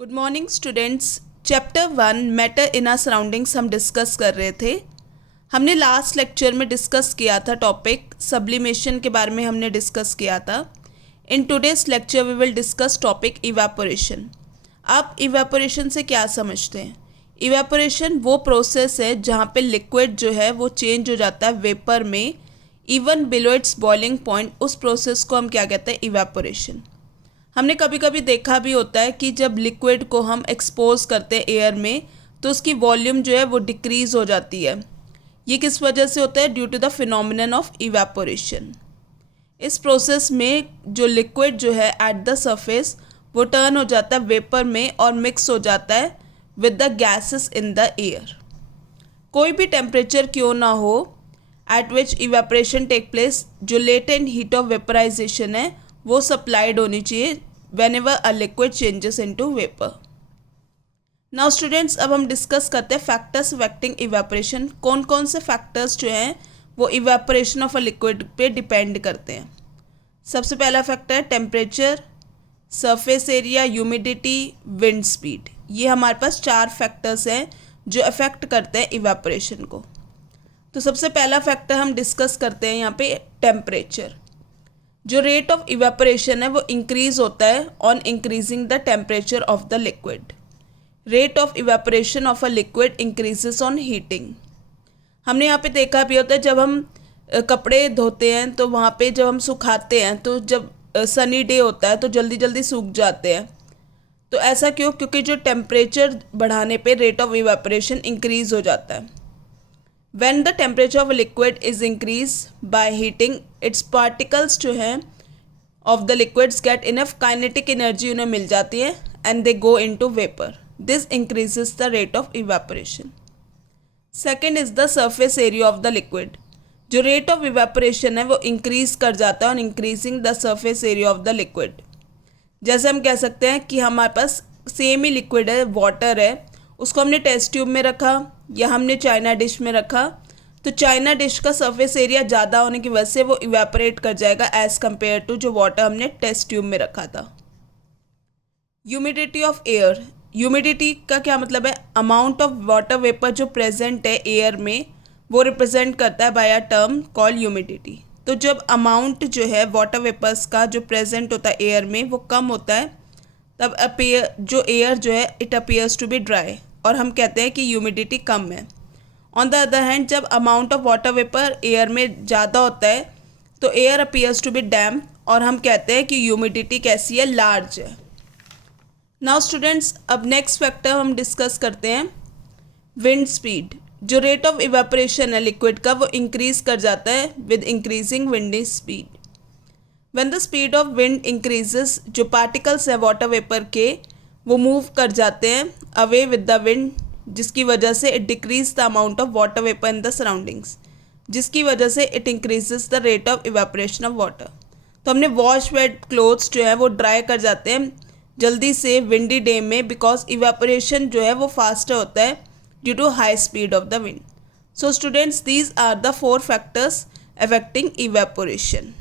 Good morning students. Chapter 1 matter in our surroundings हम discuss कर रहे थे। हमने लास्ट लेक्चर में डिस्कस किया था टॉपिक सब्लिमेशन के बारे में हमने डिस्कस किया था। In today's lecture we will discuss topic evaporation. आप इवेपोरेशन से क्या समझते हैं? इवेपोरेशन वो प्रोसेस है जहाँ पे लिक्विड जो है वो चेंज हो जाता है वेपर में even below it's boiling point. उस प्रोसेस को हम क्या कहते हैं? इवेपोरेशन। हमने कभी कभी देखा भी होता है कि जब लिक्विड को हम एक्सपोज करते हैं एयर में तो उसकी वॉल्यूम जो है वो डिक्रीज़ हो जाती है। ये किस वजह से होता है? Due to the phenomenon of evaporation. इस प्रोसेस में जो लिक्विड जो है एट द सरफेस वो टर्न हो जाता है वेपर में और मिक्स हो जाता है with the gases in the air. कोई भी टेम्परेचर क्यों ना हो at which evaporation take place, जो लेटेंट हीट ऑफ वेपराइजेशन है वो सप्लाइड होनी चाहिए whenever a liquid changes into vapor. Now students, अब हम डिस्कस करते हैं फैक्टर्स अफेक्टिंग इवेपोरेशन। कौन कौन से फैक्टर्स जो हैं वो इवेपोरेशन ऑफ अ लिक्विड पे डिपेंड करते हैं। सबसे पहला फैक्टर है temperature, surface area, humidity, wind speed. ये हमारे पास 4 फैक्टर्स हैं जो अफेक्ट करते हैं इवेपोरेशन को। तो सबसे पहला फैक्टर हम डिस्कस करते हैं यहाँ पे टेम्परेचर। जो रेट ऑफ इवेपोरेशन है वो इंक्रीज होता है on increasing the temperature of the liquid. Rate of evaporation of a liquid increases on heating. हमने यहाँ पे देखा भी होता है जब हम कपड़े धोते हैं तो वहाँ पे जब हम सुखाते हैं तो जब सनी डे होता है तो जल्दी जल्दी सूख जाते हैं। तो ऐसा क्यों? क्योंकि जो टेम्परेचर बढ़ाने पे रेट ऑफ इवेपोरेशन इंक्रीज हो जाता है। When the temperature of a liquid is increased by heating, its particles जो हैं of the liquids get enough kinetic energy, उन्हें मिल जाती है and they go into vapor. This increases the rate of evaporation. Second is the surface area of the liquid. जो rate of evaporation है वो increase कर जाता है on increasing the surface area of the liquid. जैसे हम कह सकते हैं कि हमारे पास सेम ही लिक्विड है, वाटर है, उसको हमने टेस्ट ट्यूब में रखा या हमने चाइना डिश में रखा तो चाइना डिश का सरफेस एरिया ज़्यादा होने की वजह से वो इवेपोरेट कर जाएगा एज़ कम्पेयर टू जो वाटर हमने टेस्ट ट्यूब में रखा था। Humidity of air. ह्यूमिडिटी का क्या मतलब है? अमाउंट ऑफ वाटर वेपर जो प्रेजेंट है एयर में वो रिप्रेजेंट करता है by a term called humidity. तो जब अमाउंट जो है वाटर वेपर्स का जो प्रेजेंट होता है एयर में वो कम होता है तब जो एयर जो है it appears to be dry और हम कहते हैं कि ह्यूमिडिटी कम है। ऑन द अदर हैंड जब amount of water vapour air में ज़्यादा होता है तो air appears to be damp और हम कहते हैं कि ह्यूमिडिटी कैसी है? लार्ज है। नाउ स्टूडेंट्स, अब नेक्स्ट फैक्टर हम डिस्कस करते हैं विंड स्पीड। जो रेट ऑफ इवेपोरेशन है लिक्विड का वो इंक्रीज कर जाता है with increasing wind speed. When the speed of wind increases, जो पार्टिकल्स हैं वाटर वेपर के वो मूव कर जाते हैं अवे विद द विंड, जिसकी वजह से it decrease the amount of water vapour in the surroundings, जिसकी वजह से it increases the rate of evaporation of water. तो हमने वॉश वेट क्लोथ्स जो है वो ड्राई कर जाते हैं जल्दी से विंडी डे में बिकॉज इवेपोरेशन जो है वो फास्टर होता है due to high speed of the wind. So students, these are the 4 factors affecting evaporation.